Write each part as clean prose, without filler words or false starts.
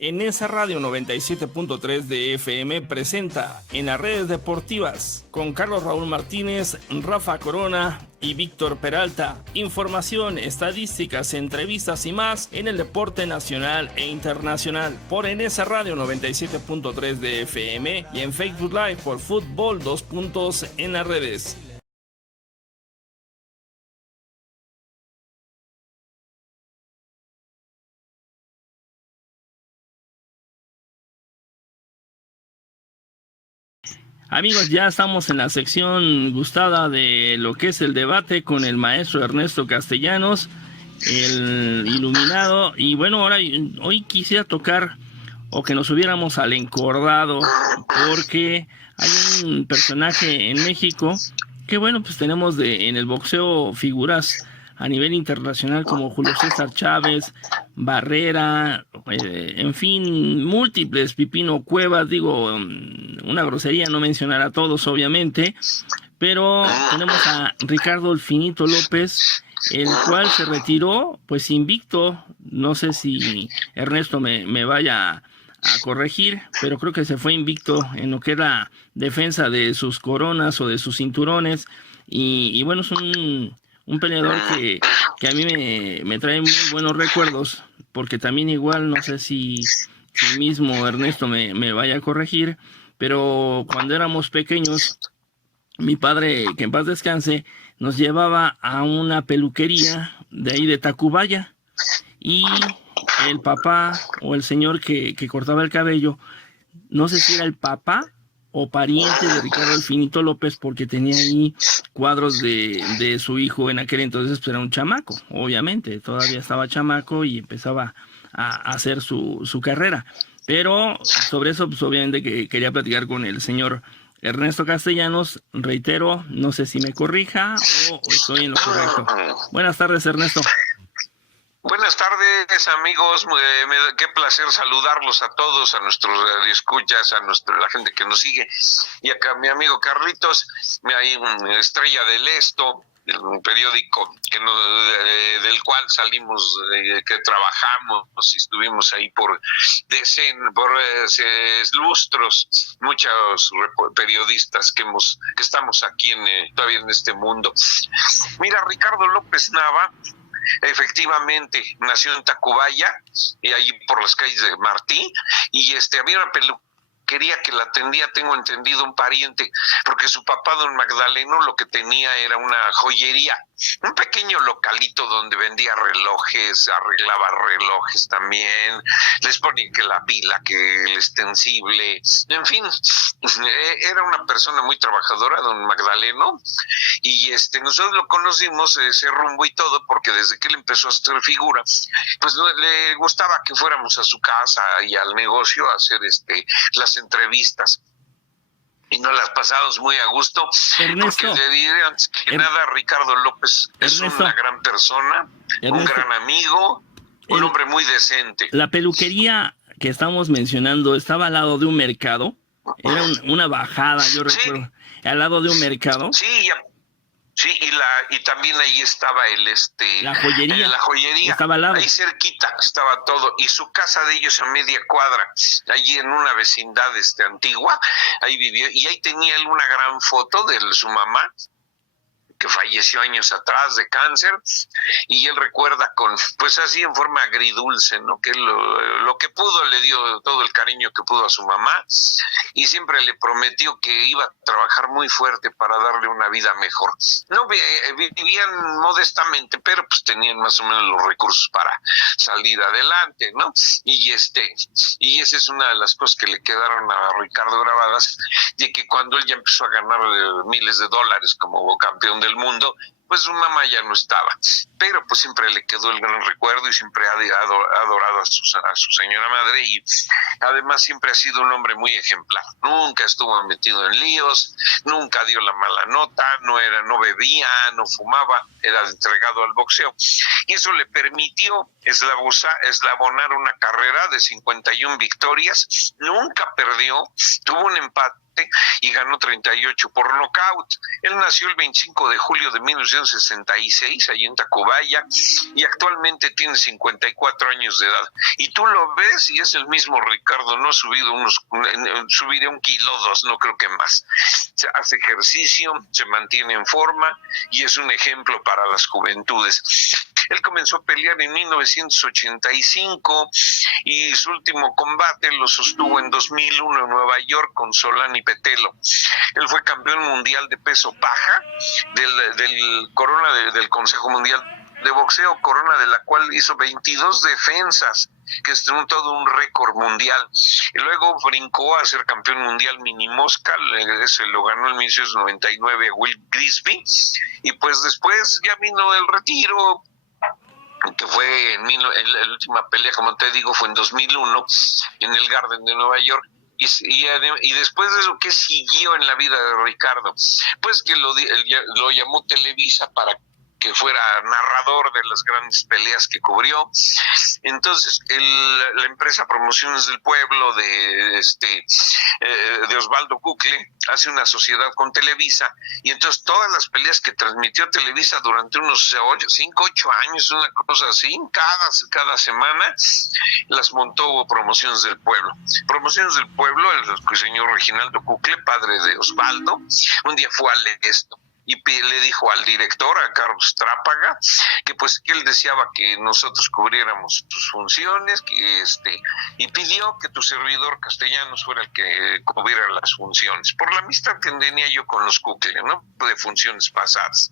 En esa radio 97.3 de FM presenta En las redes deportivas con Carlos Raúl Martínez, Rafa Corona y Víctor Peralta. Información, estadísticas, entrevistas y más en el deporte nacional e internacional por En esa radio 97.3 de FM y en Facebook Live por Fútbol 2 Puntos en las redes. Amigos, ya estamos en la sección gustada de lo que es el debate con el maestro Ernesto Castellanos, el iluminado. Y bueno, hoy quisiera tocar o que nos hubiéramos al encordado, porque hay un personaje en México que bueno, pues tenemos en el boxeo figuras a nivel internacional como Julio César Chávez, Barrera, en fin, múltiples, Pipino Cuevas, digo, una grosería no mencionar a todos obviamente, pero tenemos a Ricardo El Finito López, el cual se retiró pues invicto. No sé si Ernesto me vaya a corregir, pero creo que se fue invicto en lo que era defensa de sus coronas o de sus cinturones, y bueno, es un peleador que a mí me trae muy buenos recuerdos, porque también igual, no sé si el mismo Ernesto me vaya a corregir, pero cuando éramos pequeños, mi padre, que en paz descanse, nos llevaba a una peluquería de ahí de Tacubaya, y el papá o el señor que cortaba el cabello, no sé si era el papá o pariente de Ricardo El Finito López, porque tenía ahí cuadros de su hijo en aquel entonces, pues era un chamaco, obviamente, todavía estaba chamaco y empezaba a hacer su carrera. Pero sobre eso, pues obviamente que quería platicar con el señor Ernesto Castellanos. Reitero, no sé si me corrija o estoy en lo correcto. Buenas tardes, Ernesto. Buenas tardes, amigos. Qué placer saludarlos a todos, a nuestros radioescuchas, la gente que nos sigue, y acá a mi amigo Carlitos, hay una Estrella del Esto, un periódico del cual salimos, que trabajamos y estuvimos ahí por lustros, muchos periodistas que estamos aquí todavía en este mundo. Mira, Ricardo López Nava efectivamente nació en Tacubaya, y allí por las calles de Martí, y había una peluquería que la atendía, tengo entendido, un pariente, porque su papá, don Magdaleno, lo que tenía era una joyería, un pequeño localito donde vendía relojes, arreglaba relojes también, les ponía que la pila, que el extensible, en fin, era una persona muy trabajadora, don Magdaleno, y nosotros lo conocimos ese rumbo y todo, porque desde que él empezó a hacer figura, pues le gustaba que fuéramos a su casa y al negocio a hacer las entrevistas, y nos las pasamos muy a gusto. Ernesto, porque le diré antes que nada, Ricardo López Ernesto, es una gran persona, Ernesto, un gran amigo, un hombre muy decente. La peluquería que estamos mencionando estaba al lado de un mercado, era una bajada, yo recuerdo, al lado de un mercado. Sí, y también ahí estaba la joyería. La joyería estaba al lado. Ahí cerquita estaba todo, y su casa de ellos a media cuadra, allí en una vecindad antigua, ahí vivió, y ahí tenía él una gran foto de su mamá, que falleció años atrás de cáncer, y él recuerda pues así en forma agridulce, ¿no? Que lo que pudo, le dio todo el cariño que pudo a su mamá, y siempre le prometió que iba a trabajar muy fuerte para darle una vida mejor. No vivían modestamente, pero pues tenían más o menos los recursos para salir adelante, ¿no? Y esa es una de las cosas que le quedaron a Ricardo grabadas, de que cuando él ya empezó a ganar miles de dólares como campeón del mundo, pues su mamá ya no estaba, pero pues siempre le quedó el gran recuerdo, y siempre ha adorado a su señora madre, y además siempre ha sido un hombre muy ejemplar. Nunca estuvo metido en líos, nunca dio la mala nota, no bebía, no fumaba, era entregado al boxeo, y eso le permitió eslabonar una carrera de 51 victorias, nunca perdió, tuvo un empate y ganó 38 por nocaut. Él nació el 25 de julio de 1966, allí en Tacubaya, y actualmente tiene 54 años de edad. Y tú lo ves y es el mismo Ricardo, no ha subido subiré 1 kilo, 2, no creo que más. Se hace ejercicio, se mantiene en forma y es un ejemplo para las juventudes. Él comenzó a pelear en 1985 y su último combate lo sostuvo en 2001 en Nueva York con Solani Petelo. Él fue campeón mundial de peso paja del Consejo Mundial de Boxeo, corona de la cual hizo 22 defensas, que es todo un récord mundial. Y luego brincó a ser campeón mundial mini mosca, se lo ganó en 1999 Will Grisby, y pues después ya vino el retiro, que fue en la última pelea, como te digo, fue en 2001 en el Garden de Nueva York. Y después de eso, ¿qué siguió en la vida de Ricardo? Pues que lo llamó Televisa para que fuera narrador de las grandes peleas que cubrió. Entonces la empresa Promociones del Pueblo de Osvaldo Cucle hace una sociedad con Televisa, y entonces todas las peleas que transmitió Televisa durante unos 5, 8 años, una cosa así, cada semana las montó Promociones del Pueblo. Promociones del Pueblo, el señor Reginaldo Cucle, padre de Osvaldo, un día fue a leer esto y le dijo al director, a Carlos Trápaga, que pues que él deseaba que nosotros cubriéramos sus funciones, y pidió que tu servidor Castellanos fuera el que cubriera las funciones, por la amistad que tenía yo con los Cucle, ¿no?, de funciones pasadas.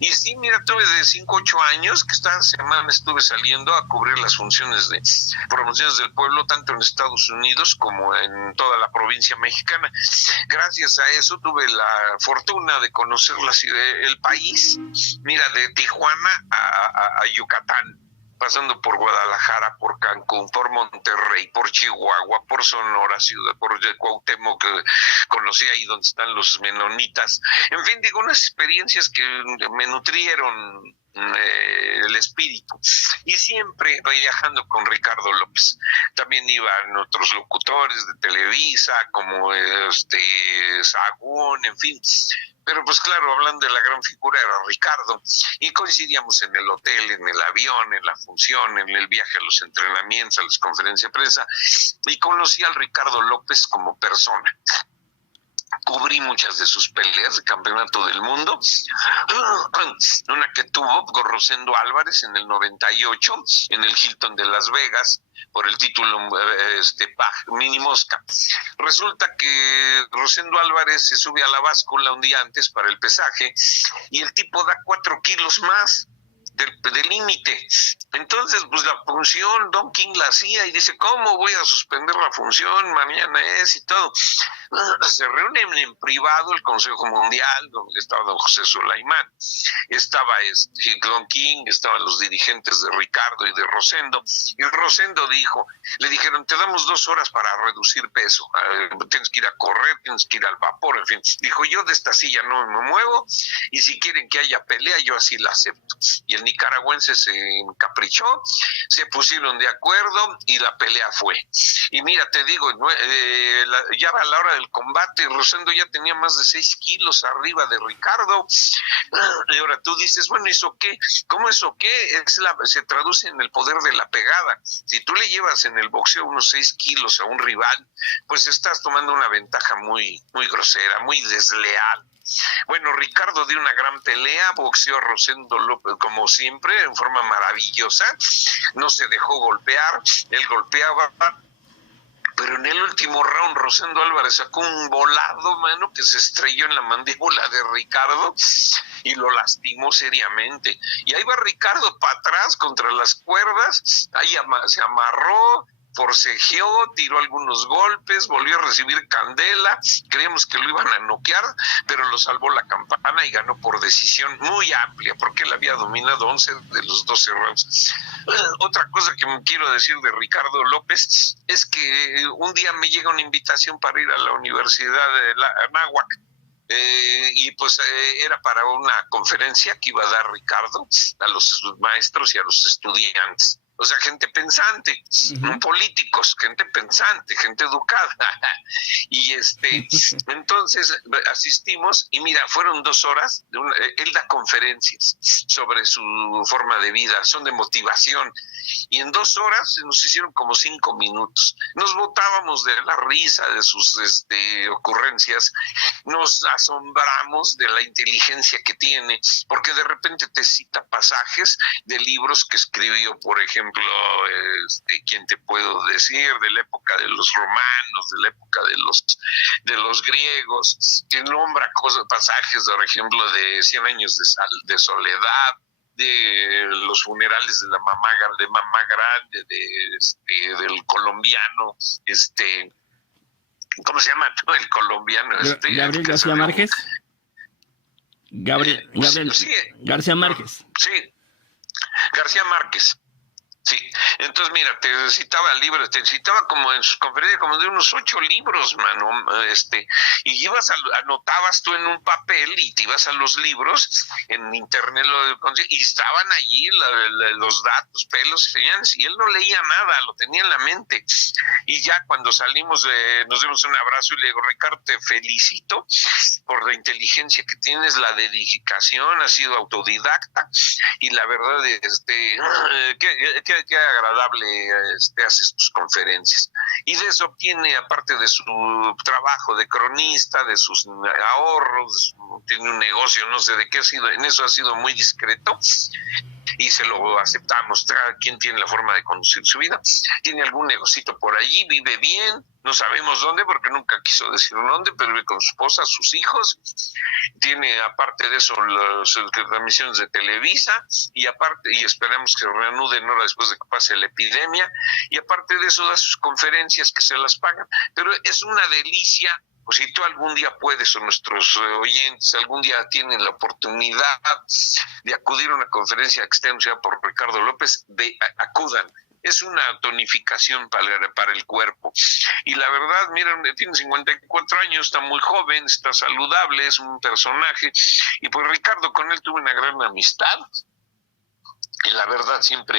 Y sí, mira, tuve de 5, 8 años que esta semana estuve saliendo a cubrir las funciones de Promociones del Pueblo, tanto en Estados Unidos como en toda la provincia mexicana. Gracias a eso tuve la fortuna de conocer el país, mira, de Tijuana a Yucatán, pasando por Guadalajara, por Cancún, por Monterrey, por Chihuahua, por Sonora, por Cuauhtémoc, que conocí ahí donde están los menonitas. En fin, digo, unas experiencias que me nutrieron el espíritu, y siempre viajando con Ricardo López. También iban otros locutores de Televisa como Sagún, en fin. Pero pues claro, hablando de la gran figura era Ricardo, y coincidíamos en el hotel, en el avión, en la función, en el viaje a los entrenamientos, a las conferencias de prensa, y conocí al Ricardo López como persona. Cubrí muchas de sus peleas de campeonato del mundo, una que tuvo con Rosendo Álvarez en el 98 en el Hilton de Las Vegas por el título mini mosca. Resulta que Rosendo Álvarez se sube a la báscula un día antes para el pesaje y el tipo da 4 kilos más del límite. Entonces, pues la función, Don King la hacía y dice, ¿cómo voy a suspender la función? Mañana es y todo. Se reúnen en privado el Consejo Mundial, donde estaba don José Sulaimán, estaba Don King, estaban los dirigentes de Ricardo y de Rosendo, y Rosendo le dijeron, te damos 2 horas para reducir peso, tienes que ir a correr, tienes que ir al vapor, en fin. Dijo, yo de esta silla no me muevo, y si quieren que haya pelea, yo así la acepto. Y el nicaragüense se encaprichó, se pusieron de acuerdo y la pelea fue. Y mira, te digo, ya a la hora del combate, Rosendo ya tenía más de 6 kilos arriba de Ricardo. Y ahora tú dices, bueno, ¿eso qué? ¿Cómo eso qué? Se traduce en el poder de la pegada. Si tú le llevas en el boxeo unos 6 kilos a un rival, pues estás tomando una ventaja muy, muy grosera, muy desleal. Bueno, Ricardo dio una gran pelea, boxeó a Rosendo López como siempre, en forma maravillosa, no se dejó golpear, él golpeaba, pero en el último round Rosendo Álvarez sacó un volado, mano, que se estrelló en la mandíbula de Ricardo y lo lastimó seriamente. Y ahí va Ricardo para atrás contra las cuerdas, ahí se amarró, forcejeó, tiró algunos golpes, volvió a recibir candela, creíamos que lo iban a noquear, pero lo salvó la campana y ganó por decisión muy amplia, porque él había dominado 11 de los 12 rounds. Otra cosa que me quiero decir de Ricardo López es que un día me llega una invitación para ir a la Universidad de Anáhuac, y pues era para una conferencia que iba a dar Ricardo a los maestros y a los estudiantes. o sea, gente pensante, no políticos, gente pensante, gente educada. Y entonces asistimos y mira, fueron 2 horas, él da conferencias sobre su forma de vida, son de motivación, y en 2 horas nos hicieron como 5 minutos. Nos botábamos de la risa de sus ocurrencias, nos asombramos de la inteligencia que tiene, porque de repente te cita pasajes de libros que escribió, por ejemplo, ¿quién te puedo decir? De la época de los romanos, de la época de los griegos, que nombra pasajes, por ejemplo, de 100 años de soledad, de los funerales de la mamá grande, del colombiano, ¿cómo se llama el colombiano? Gabriel García Márquez. Gabriel sí, García Márquez. Sí, García Márquez. Sí, entonces mira, te citaba libros, te citaba como en sus conferencias como de unos 8 libros, mano, y anotabas tú en un papel y te ibas a los libros, en internet y estaban allí los datos, pelos y señales, y él no leía nada, lo tenía en la mente. Y ya cuando salimos, nos dimos un abrazo y le digo, Ricardo, te felicito por la inteligencia que tienes, la dedicación, has sido autodidacta, y la verdad, qué agradable haces tus conferencias. Y de eso obtiene, aparte de su trabajo de cronista, de sus ahorros, tiene un negocio, no sé de qué ha sido, en eso ha sido muy discreto, y se lo aceptamos. Cada quien tiene la forma de conducir su vida, tiene algún negocito por allí, vive bien, no sabemos dónde porque nunca quiso decir dónde, pero vive con su esposa, sus hijos, tiene aparte de eso las transmisiones de Televisa, y esperamos que reanuden ahora después de que pase la epidemia, y aparte de eso da sus conferencias que se las pagan, pero es una delicia. Pues si tú algún día puedes, o nuestros oyentes algún día tienen la oportunidad de acudir a una conferencia que esté anunciada por Ricardo López, acudan. Es una tonificación para el cuerpo. Y la verdad, miren, tiene 54 años, está muy joven, está saludable, es un personaje. Y pues Ricardo, con él tuve una gran amistad. Y la verdad siempre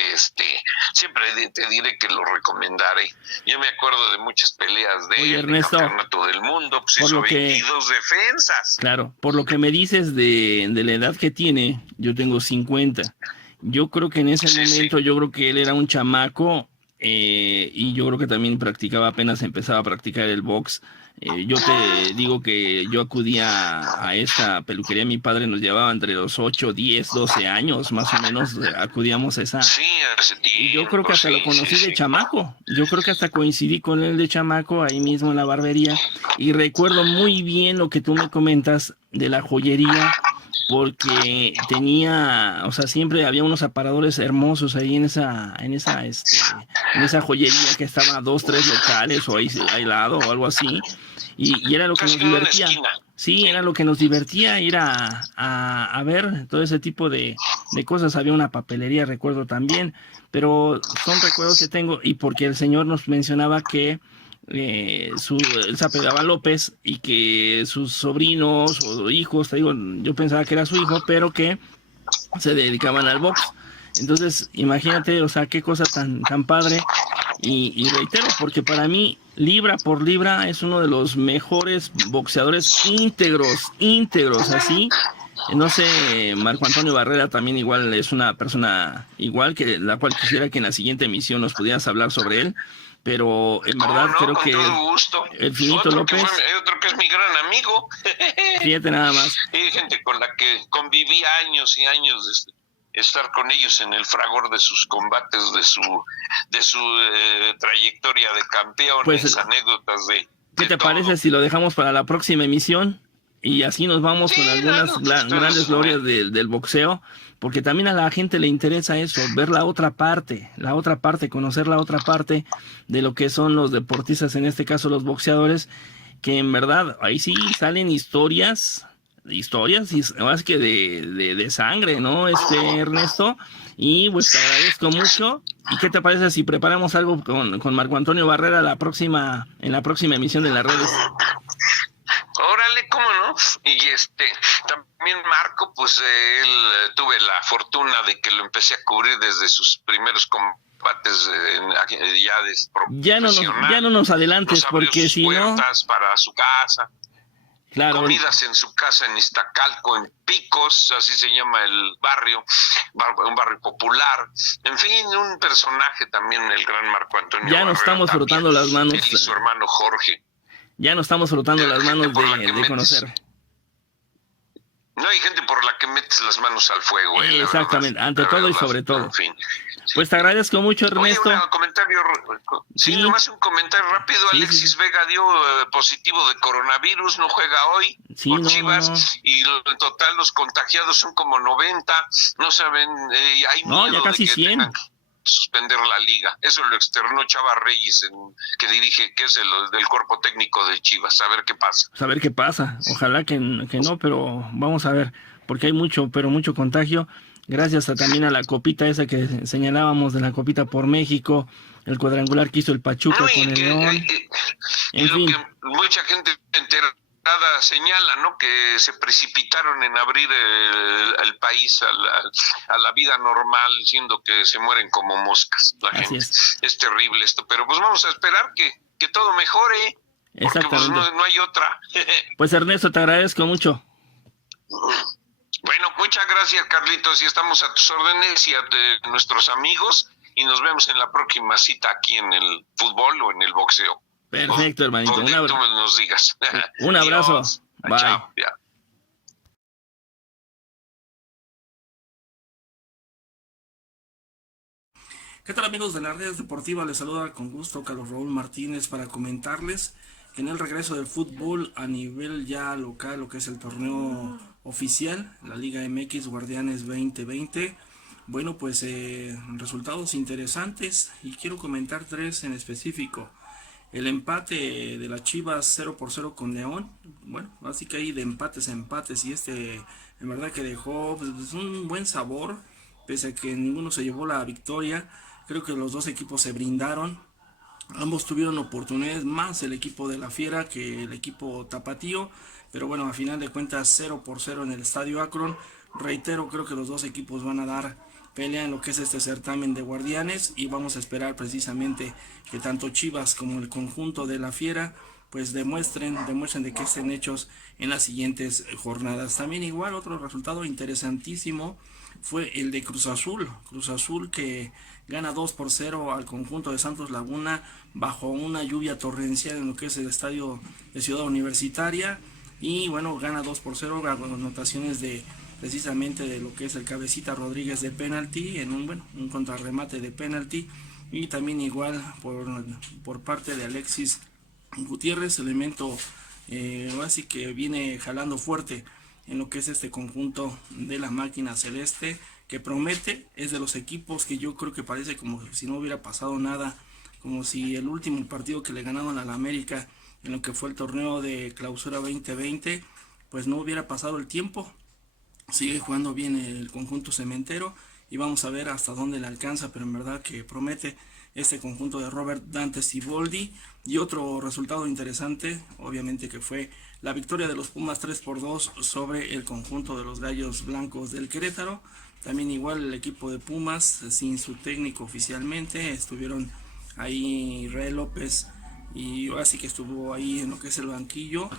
te diré que lo recomendaré. Yo me acuerdo de muchas peleas de él, Ernesto, de campeonato del mundo, pues hizo 22 defensas. Claro, por lo que me dices de la edad que tiene, yo tengo 50. Yo creo que en ese momento, yo creo que él era un chamaco, y yo creo que también apenas empezaba a practicar el box. Yo te digo que yo acudía a esta peluquería, mi padre nos llevaba entre los 8, 10, 12 años, más o menos, acudíamos a esa. Sí, hace tiempo. Y yo creo que hasta lo conocí de chamaco, yo creo que hasta coincidí con él de chamaco, ahí mismo en la barbería, y recuerdo muy bien lo que tú me comentas de la joyería, porque tenía, o sea, siempre había unos aparadores hermosos ahí en esa joyería que estaba a 2, 3 locales o ahí al lado o algo así, y era lo que nos divertía. Sí, era lo que nos divertía, ir a ver todo ese tipo de cosas. Había una papelería, recuerdo también, pero son recuerdos que tengo, y porque el señor nos mencionaba que él se apellidaba López y que sus sobrinos o hijos, te digo, yo pensaba que era su hijo, pero que se dedicaban al box. Entonces, imagínate, o sea, qué cosa tan padre. Y reitero, porque para mí, libra por libra, es uno de los mejores boxeadores íntegros, así. No sé, Marco Antonio Barrera también igual es una persona igual, que la cual quisiera que en la siguiente emisión nos pudieras hablar sobre él. Pero en verdad creo que el Finito López, otro que es mi gran amigo, fíjate nada más, hay gente con la que conviví años y años, estar con ellos en el fragor de sus combates, de su trayectoria de campeones, pues, anécdotas ¿qué te parece si lo dejamos para la próxima emisión? Y así nos vamos con algunas grandes glorias del boxeo, porque también a la gente le interesa eso, ver la otra parte, conocer la otra parte de lo que son los deportistas, en este caso los boxeadores, que en verdad ahí sí salen historias y más que de sangre, ¿no, Ernesto? Y pues te agradezco mucho. ¿Y qué te parece si preparamos algo con Marco Antonio Barrera en la próxima emisión de las redes? Órale, ¿cómo no? Y también Marco, pues él tuve la fortuna de que lo empecé a cubrir desde sus primeros combates debates ya ya no nos adelantes, porque si no, para su casa. Claro. Comidas en su casa en Iztacalco, en Picos, así se llama el barrio, un barrio popular. En fin, un personaje también, el gran Marco Antonio Ya nos estamos frotando las manos. Él y su hermano Jorge. Ya nos estamos frotando las manos de conocer. No hay gente por la que metes las manos al fuego. Exactamente, ante todo y sobre todo. En fin. Pues te agradezco mucho, Ernesto. Oye, nomás un comentario rápido. Alexis Vega dio positivo de coronavirus, no juega hoy con Chivas, y en total los contagiados son como 90, no saben, hay miedo ya casi de que 100. tengan que suspender la liga. Eso lo externó Chava Reyes, que es el del cuerpo técnico de Chivas. A ver qué pasa. A ver qué pasa. Ojalá que no, pero vamos a ver, porque hay mucho contagio. Gracias también a la copita esa que señalábamos, de la copita por México, el cuadrangular que hizo el Pachuca con el León. En fin. Lo que mucha gente enterada señala, ¿no? Que se precipitaron en abrir el país a la vida normal, siendo que se mueren como moscas la gente. Es terrible esto, pero pues vamos a esperar que todo mejore, porque pues no hay otra. Pues Ernesto, te agradezco mucho. Bueno, muchas gracias, Carlitos, y estamos a tus órdenes y a nuestros amigos, y nos vemos en la próxima cita aquí en el fútbol o en el boxeo. Perfecto, hermanito. Donde tú nos digas. Un abrazo. Bye. Chao. Ya. ¿Qué tal, amigos de las redes deportivas? Les saluda con gusto Carlos Raúl Martínez para comentarles que en el regreso del fútbol a nivel ya local, lo que es el torneo oficial, la Liga MX Guardianes 2020, bueno, pues resultados interesantes, y quiero comentar 3 en específico. El empate de las Chivas 0-0 con León, bueno, así que hay de empates a empates, y en verdad que dejó pues, un buen sabor, pese a que ninguno se llevó la victoria. Creo que los dos equipos se brindaron, ambos tuvieron oportunidades, más el equipo de la Fiera que el equipo tapatío, pero bueno, a final de cuentas 0-0 en el Estadio Akron. Reitero, creo que los dos equipos van a dar pelea en lo que es este certamen de Guardianes, y vamos a esperar precisamente que tanto Chivas como el conjunto de la Fiera pues demuestren de que estén hechos en las siguientes jornadas. También igual otro resultado interesantísimo fue el de Cruz Azul que gana 2-0 al conjunto de Santos Laguna bajo una lluvia torrencial en lo que es el estadio de Ciudad Universitaria, y bueno, gana 2-0 con anotaciones de precisamente de lo que es el Cabecita Rodríguez de penalti, en un contrarremate de penalti, y también igual por parte de Alexis Gutiérrez, elemento así que viene jalando fuerte en lo que es este conjunto de la máquina celeste, que promete. Es de los equipos que yo creo que parece como si no hubiera pasado nada, como si el último partido que le ganaron a la América en lo que fue el torneo de clausura 2020 pues no hubiera pasado el tiempo. Sigue jugando bien el conjunto cementero, y vamos a ver hasta dónde le alcanza, pero en verdad que promete este conjunto de Robert Dante Siboldi. Y otro resultado interesante, obviamente, que fue la victoria de los Pumas 3-2 sobre el conjunto de los Gallos Blancos del Querétaro. También igual el equipo de Pumas, sin su técnico oficialmente, estuvieron ahí Israel López, y así que estuvo ahí en lo que es el banquillo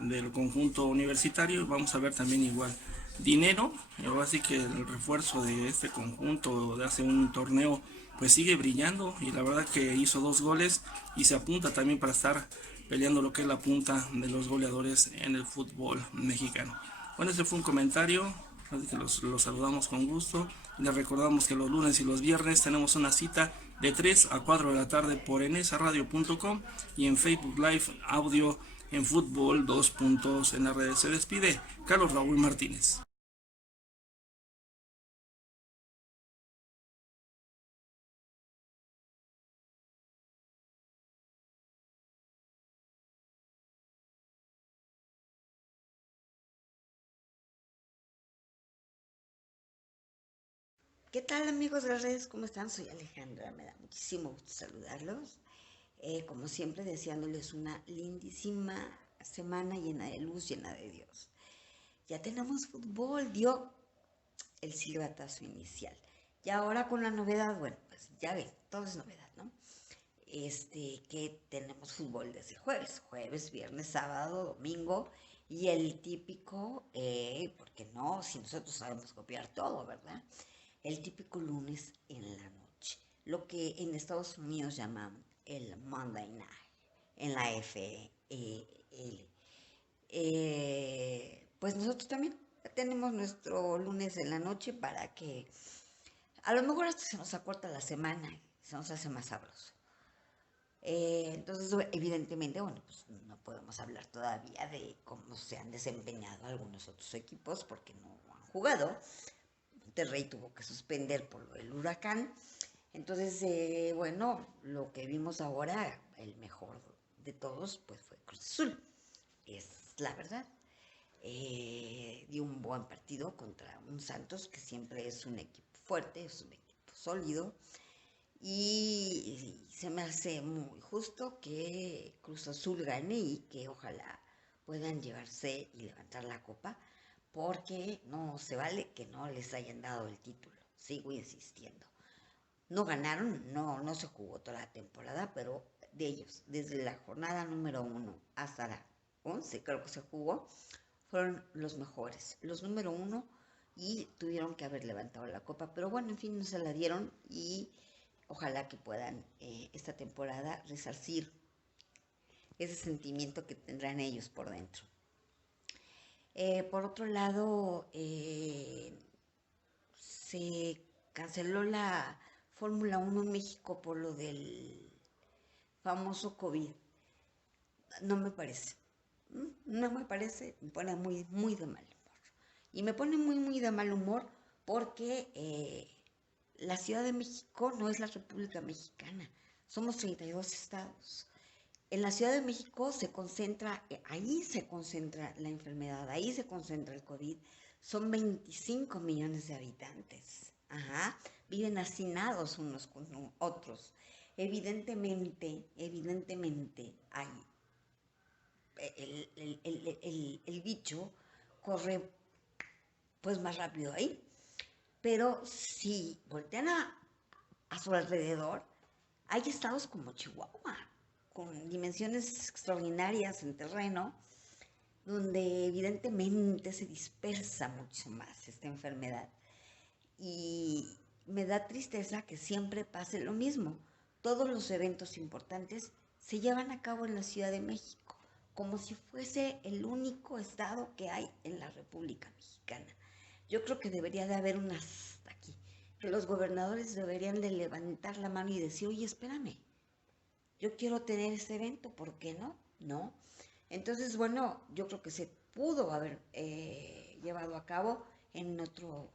del conjunto universitario. Vamos a ver también igual Dinero, así que el refuerzo de este conjunto de hace un torneo pues sigue brillando, y la verdad que hizo 2 goles y se apunta también para estar peleando lo que es la punta de los goleadores en el fútbol mexicano. Bueno, ese fue un comentario, así que los saludamos con gusto. Les recordamos que los lunes y los viernes tenemos una cita de 3 a 4 de la tarde por enesaradio.com y en Facebook Live audio en Fútbol 2 Puntos en las redes. Se despide Carlos Raúl Martínez. ¿Qué tal, amigos de las redes? ¿Cómo están? Soy Alejandra, me da muchísimo gusto saludarlos. Como siempre, deseándoles una lindísima semana llena de luz, llena de Dios. Ya tenemos fútbol, dio el silbatazo inicial. Y ahora con la novedad, bueno, pues ya ven, todo es novedad, ¿no? Que tenemos fútbol desde jueves, viernes, sábado, domingo, y el típico, porque no, si nosotros sabemos copiar todo, ¿verdad? El típico lunes en la noche, lo que en Estados Unidos llaman el Monday Night, en la FL. Pues nosotros también tenemos nuestro lunes en la noche para que a lo mejor hasta se nos acorta la semana y se nos hace más sabroso. Entonces, evidentemente, bueno, pues no podemos hablar todavía de cómo se han desempeñado algunos otros equipos porque no han jugado. Monterrey tuvo que suspender por lo del huracán. Entonces, bueno, lo que vimos ahora, el mejor de todos, pues fue Cruz Azul. Es la verdad. Dio un buen partido contra un Santos que siempre es un equipo fuerte, es un equipo sólido. Y se me hace muy justo que Cruz Azul gane y que ojalá puedan llevarse y levantar la copa, porque no se vale que no les hayan dado el título. Sigo insistiendo. No ganaron, no se jugó toda la temporada, pero de ellos, desde la jornada número 1 hasta la 11, creo que se jugó, fueron los mejores, los número 1, y tuvieron que haber levantado la copa. Pero bueno, en fin, no se la dieron y ojalá que puedan esta temporada resarcir ese sentimiento que tendrán ellos por dentro. Por otro lado, se canceló la Fórmula 1 en México por lo del famoso COVID. No me parece. No me parece, me pone muy, muy de mal humor. Y me pone muy, muy de mal humor porque la Ciudad de México no es la República Mexicana. Somos 32 estados. En la Ciudad de México se concentra, ahí se concentra la enfermedad, ahí se concentra el COVID. Son 25 millones de habitantes. Ajá. Viven hacinados unos con otros. Evidentemente hay el bicho corre pues más rápido ahí. Pero si voltean a su alrededor, hay estados como Chihuahua, con dimensiones extraordinarias en terreno, donde evidentemente se dispersa mucho más esta enfermedad. Y me da tristeza que siempre pase lo mismo. Todos los eventos importantes se llevan a cabo en la Ciudad de México, como si fuese el único estado que hay en la República Mexicana. Yo creo que debería de haber unas aquí, que los gobernadores deberían de levantar la mano y decir, oye, espérame, yo quiero tener ese evento, ¿por qué no? ¿No? Entonces, bueno, yo creo que se pudo haber llevado a cabo en otro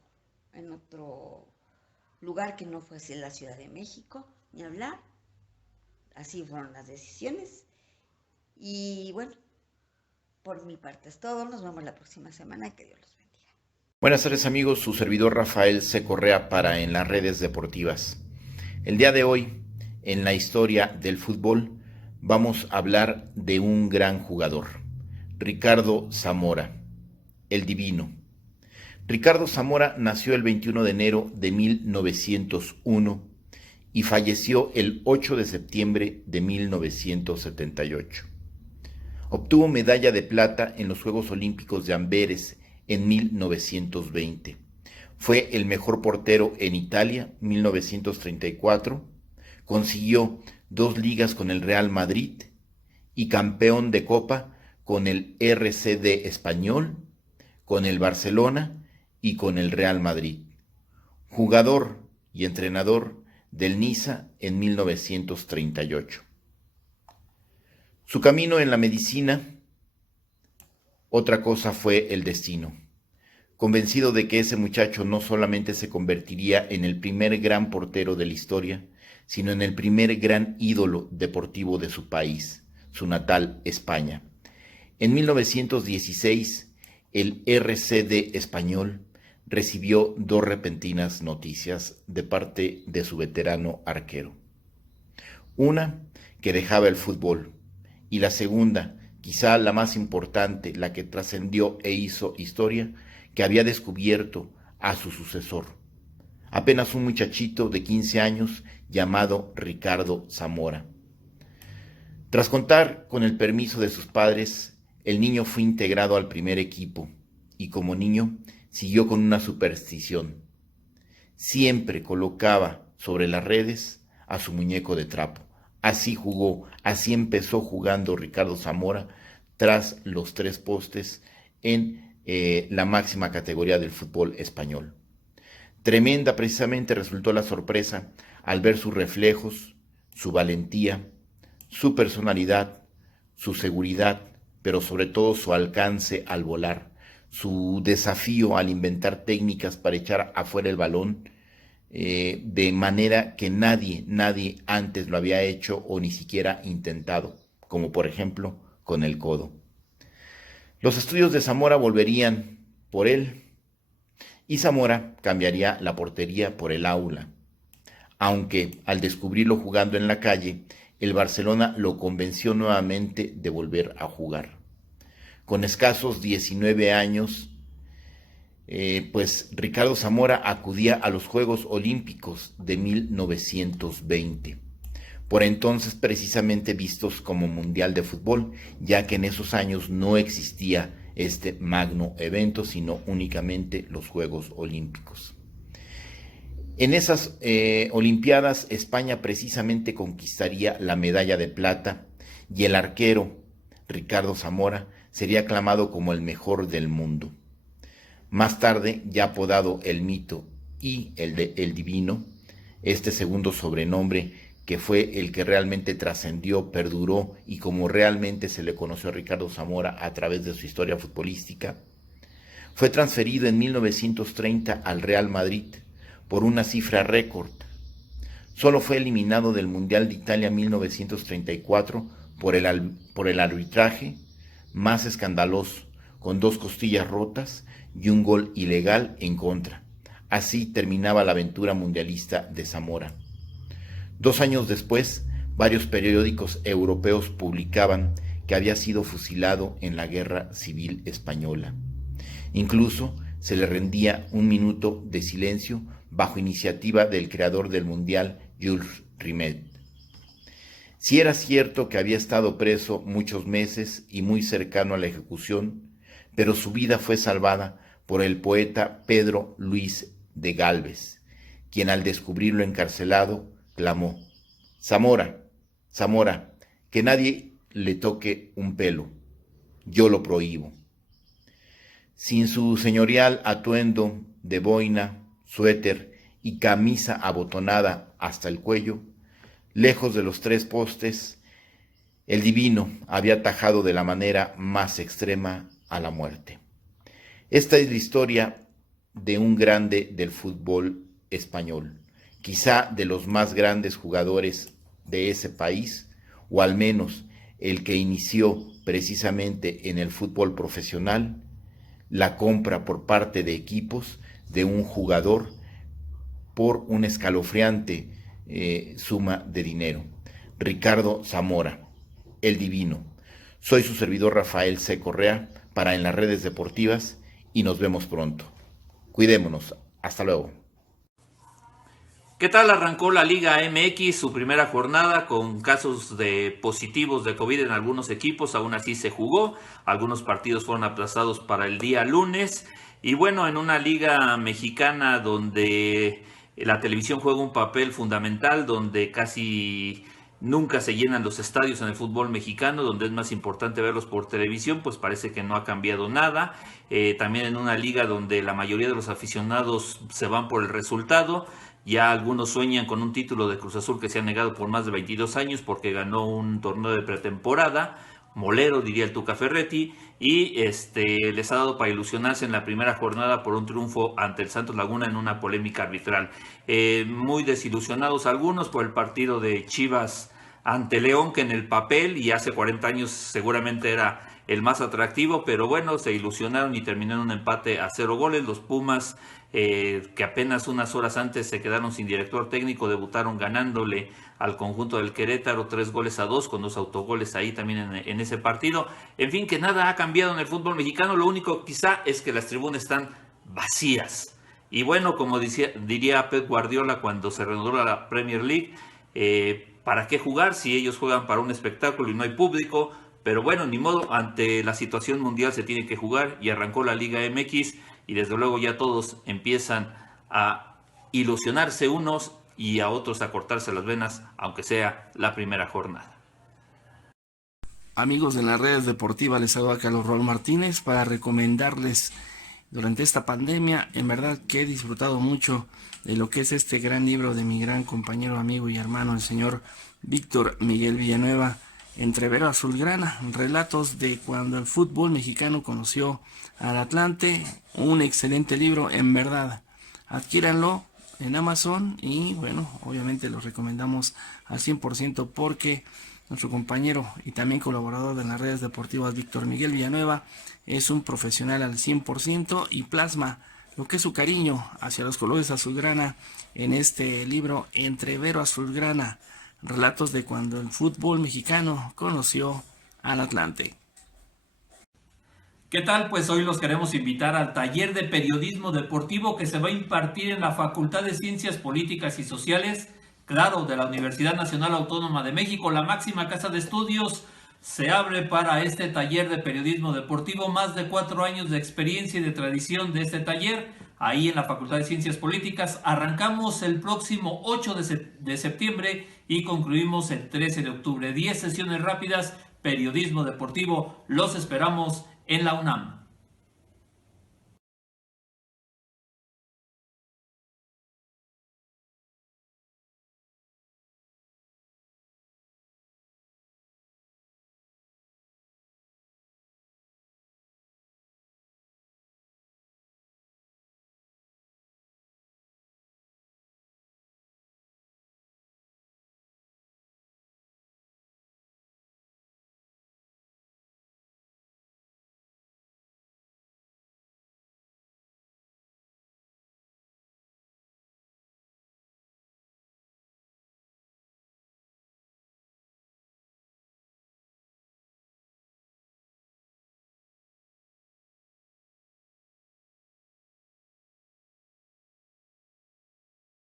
lugar que no fuese la Ciudad de México, ni hablar. Así fueron las decisiones. Y bueno, por mi parte es todo. Nos vemos la próxima semana. Que Dios los bendiga. Buenas tardes amigos, su servidor Rafael C. Correa para En las Redes Deportivas. El día de hoy, en la historia del fútbol, vamos a hablar de un gran jugador, Ricardo Zamora, el Divino. Ricardo Zamora nació el 21 de enero de 1901 y falleció el 8 de septiembre de 1978. Obtuvo medalla de plata en los Juegos Olímpicos de Amberes en 1920. Fue el mejor portero en Italia, 1934. Consiguió 2 ligas con el Real Madrid y campeón de Copa con el RCD Español, con el Barcelona y con el Real Madrid. Jugador y entrenador del Niza en 1938. Su camino en la medicina, otra cosa fue el destino. Convencido de que ese muchacho no solamente se convertiría en el primer gran portero de la historia, sino en el primer gran ídolo deportivo de su país, su natal España. En 1916, el RCD Español recibió 2 repentinas noticias de parte de su veterano arquero. Una, que dejaba el fútbol, y la segunda, quizá la más importante, la que trascendió e hizo historia, que había descubierto a su sucesor, apenas un muchachito de 15 años llamado Ricardo Zamora. Tras contar con el permiso de sus padres, el niño fue integrado al primer equipo y como niño siguió con una superstición. Siempre colocaba sobre las redes a su muñeco de trapo. Así jugó, así empezó jugando Ricardo Zamora tras los 3 postes en la máxima categoría del fútbol español. Tremenda precisamente resultó la sorpresa al ver sus reflejos, su valentía, su personalidad, su seguridad, pero sobre todo su alcance al volar, su desafío al inventar técnicas para echar afuera el balón, de manera que nadie antes lo había hecho o ni siquiera intentado, como por ejemplo con el codo. Los estudios de Zamora volverían por él y Zamora cambiaría la portería por el aula, aunque al descubrirlo jugando en la calle, el Barcelona lo convenció nuevamente de volver a jugar. Con escasos 19 años, pues Ricardo Zamora acudía a los Juegos Olímpicos de 1920, por entonces precisamente vistos como Mundial de Fútbol, ya que en esos años no existía este magno evento, sino únicamente los Juegos Olímpicos. En esas Olimpiadas, España precisamente conquistaría la medalla de plata y el arquero Ricardo Zamora sería aclamado como el mejor del mundo. Más tarde, ya apodado el Mito y el Divino, este segundo sobrenombre que fue el que realmente trascendió, perduró y como realmente se le conoció a Ricardo Zamora a través de su historia futbolística, fue transferido en 1930 al Real Madrid por una cifra récord. Solo fue eliminado del Mundial de Italia 1934 por el arbitraje más escandaloso, con 2 costillas rotas y un gol ilegal en contra. Así terminaba la aventura mundialista de Zamora. 2 años después, varios periódicos europeos publicaban que había sido fusilado en la Guerra Civil Española. Incluso se le rendía un minuto de silencio bajo iniciativa del creador del Mundial, Jules Rimet. Si era cierto que había estado preso muchos meses y muy cercano a la ejecución, pero su vida fue salvada por el poeta Pedro Luis de Gálvez, quien al descubrirlo encarcelado clamó: Zamora, Zamora, que nadie le toque un pelo, yo lo prohíbo. Sin su señorial atuendo de boina, suéter y camisa abotonada hasta el cuello, lejos de los 3 postes, el Divino había tajado de la manera más extrema a la muerte. Esta es la historia de un grande del fútbol español, quizá de los más grandes jugadores de ese país, o al menos el que inició precisamente en el fútbol profesional, la compra por parte de equipos de un jugador por una escalofriante suma de dinero. Ricardo Zamora, el Divino. Soy su servidor Rafael C. Correa para En las Redes Deportivas y nos vemos pronto. Cuidémonos. Hasta luego. ¿Qué tal? Arrancó la Liga MX su primera jornada con casos de positivos de COVID en algunos equipos, aún así se jugó, algunos partidos fueron aplazados para el día lunes y bueno, en una liga mexicana donde la televisión juega un papel fundamental, donde casi nunca se llenan los estadios en el fútbol mexicano, donde es más importante verlos por televisión, pues parece que no ha cambiado nada. También en una liga donde la mayoría de los aficionados se van por el resultado. Ya algunos sueñan con un título de Cruz Azul que se ha negado por más de 22 años porque ganó un torneo de pretemporada, molero diría el Tuca Ferretti, y les ha dado para ilusionarse en la primera jornada por un triunfo ante el Santos Laguna en una polémica arbitral. Muy desilusionados algunos por el partido de Chivas ante León, que en el papel y hace 40 años seguramente era el más atractivo, pero bueno, se ilusionaron y terminó en un empate a 0 goles. Los Pumas, que apenas unas horas antes se quedaron sin director técnico, debutaron ganándole al conjunto del Querétaro 3-2 con 2 autogoles ahí también en ese partido. En fin, que nada ha cambiado en el fútbol mexicano, lo único quizá es que las tribunas están vacías. Y bueno, como diría Pep Guardiola cuando se reanudó la Premier League, ¿para qué jugar si ellos juegan para un espectáculo y no hay público? Pero bueno, ni modo, ante la situación mundial se tiene que jugar y arrancó la Liga MX y desde luego ya todos empiezan a ilusionarse unos y a otros a cortarse las venas, aunque sea la primera jornada. Amigos de las redes deportivas, les saluda Carlos Raúl Martínez para recomendarles durante esta pandemia, en verdad que he disfrutado mucho de lo que es este gran libro de mi gran compañero, amigo y hermano, el señor Víctor Miguel Villanueva, Entrevero Azulgrana, relatos de cuando el fútbol mexicano conoció al Atlante, un excelente libro, en verdad, adquiéranlo en Amazon y bueno, obviamente los recomendamos al 100% porque nuestro compañero y también colaborador de las redes deportivas, Víctor Miguel Villanueva, es un profesional al 100% y plasma lo que es su cariño hacia los colores azulgrana en este libro Entrevero Azulgrana, relatos de cuando el fútbol mexicano conoció al Atlante. ¿Qué tal? Pues hoy los queremos invitar al taller de periodismo deportivo que se va a impartir en la Facultad de Ciencias Políticas y Sociales, claro, de la Universidad Nacional Autónoma de México, la máxima casa de estudios. Se abre para este taller de periodismo deportivo, más de 4 años de experiencia y de tradición de este taller, ahí en la Facultad de Ciencias Políticas. Arrancamos el próximo 8 de septiembre y concluimos el 13 de octubre. 10 sesiones rápidas, periodismo deportivo. Los esperamos en la UNAM.